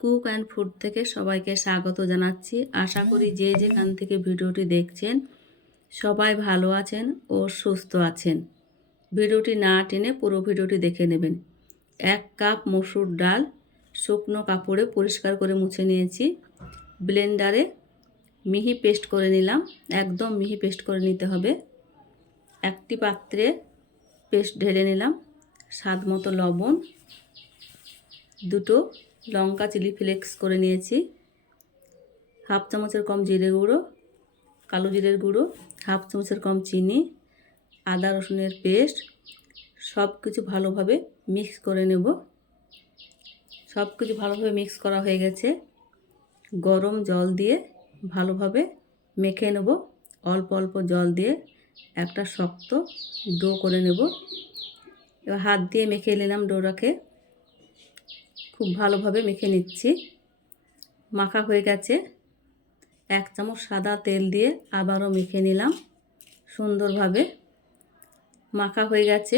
Cook and food থেকে সবাইকে স্বাগত জানাচ্ছি। আশা করি যে যেখান থেকে ভিডিওটি দেখছেন সবাই ভালো আছেন ও সুস্থ আছেন। ভিডিওটি না টেনে পুরো ভিডিওটি দেখে নেবেন। 1 কাপ মসুর ডাল শুকনো কাপড়ে পরিষ্কার করে মুছে নিয়েছি। ব্লেন্ডারে মিহি পেস্ট করে নিলাম, একদম মিহি পেস্ট করে নিতে হবে। একটি পাত্রে পেস্ট ঢেলে নিলাম, স্বাদ মতো লবণ, দুটো লঙ্কা চিলি ফ্লেক্স করে নিয়েছি, হাফ চামচের কম জিরে গুঁড়ো, কালো জিরের গুঁড়ো, হাফ চামচের কম চিনি, আদা রসুনের পেস্ট, সব কিছু ভালোভাবে মিক্স করে নেব। সব কিছু ভালোভাবে মিক্স করা হয়ে গেছে। গরম জল দিয়ে ভালোভাবে মেখে নেব। অল্প অল্প জল দিয়ে একটা শক্ত ডো করে নেব। এবার হাত দিয়ে মেখে নিলাম ডোটাকে, খুব ভালোভাবে মেখে নিচ্ছি। মাখা হয়ে গেছে। 1 চামচ সাদা তেল দিয়ে আবারও মেখে নিলাম সুন্দরভাবে। মাখা হয়ে গেছে।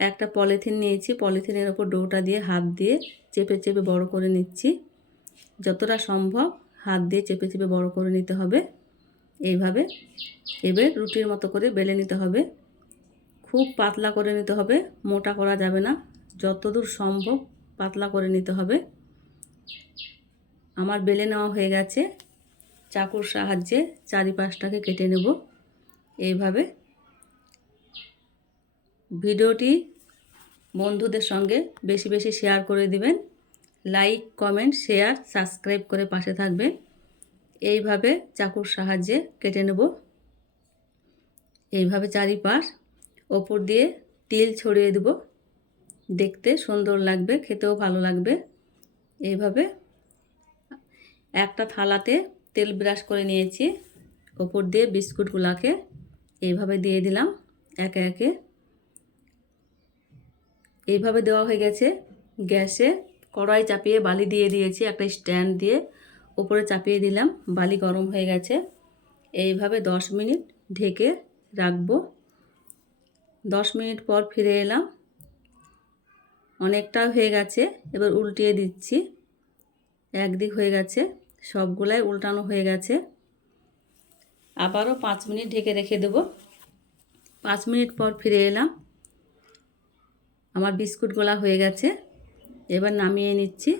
একটা পলিথিন নিয়েছি, পলিথিনের ওপর ডোটা দিয়ে হাত দিয়ে চেপে চেপে বড় করে নিচ্ছি। যতটা সম্ভব হাত দিয়ে চেপে চেপে বড় করে নিতে হবে। এইভাবে এবার রুটির মতো করে বেলে নিতে হবে। খুব পাতলা করে নিতে হবে, মোটা করা যাবে না। যতদূর সম্ভব পাতলা করে নিতে হবে। আমার বেলে নেওয়া হয়ে গেছে। চাকুর সাহায্যে চারিপাশটাকে কেটে নেব এইভাবে। ভিডিওটি বন্ধুদের সঙ্গে বেশি বেশি শেয়ার করে দিবেন। লাইক, কমেন্ট, শেয়ার, সাবস্ক্রাইব করে পাশে থাকবেন। এইভাবে চাকুর সাহায্যে কেটে নেব। এইভাবে চারিপাশ, ওপর দিয়ে তিল ছড়িয়ে দেব। দেখতে সুন্দর লাগবে, খেতেও ভালো লাগবে। এইভাবে একটা থালাতে তেল ব্রাশ করে নিয়েছি। ওপর দিয়ে বিস্কুটগুলোকে এইভাবে দিয়ে দিলাম একে একে। এইভাবে দেওয়া হয়ে গেছে। গ্যাসে কড়াই চাপিয়ে বালি দিয়ে দিয়েছি, একটা স্ট্যান্ড দিয়ে উপরে চাপিয়ে দিলাম। বালি গরম হয়ে গেছে। এইভাবে 10 মিনিট ঢেকে রাখবো। 10 মিনিট পর ফিরে এলাম। অনেকটা হয়ে গেছে। এবার উল্টিয়ে দিচ্ছি। একদিক হয়ে গেছে, সবগুলাই উল্টানো হয়ে গেছে। আবারও 5 মিনিট ঢেকে রেখে দেব। 5 মিনিট পর ফিরে এলাম। আমার বিস্কুট গোলা হয়ে গেছে। এবার নামিয়ে নিচ্ছি।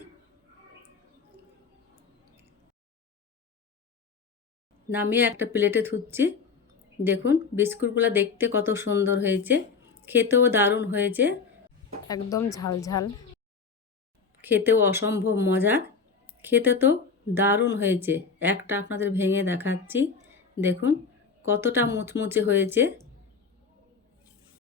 নামিয়ে একটা প্লেটে ধুচ্ছি। দেখুন বিস্কুটগুলো দেখতে কত সুন্দর হয়েছে, খেতেও দারুণ হয়েছে। একদম ঝাল ঝাল, খেতেও অসম্ভব মজার। খেতে তো দারুণ হয়েছে। একটা আপনাদের ভেঙে দেখাচ্ছি। দেখুন কতটা মুচমুচে হয়েছে।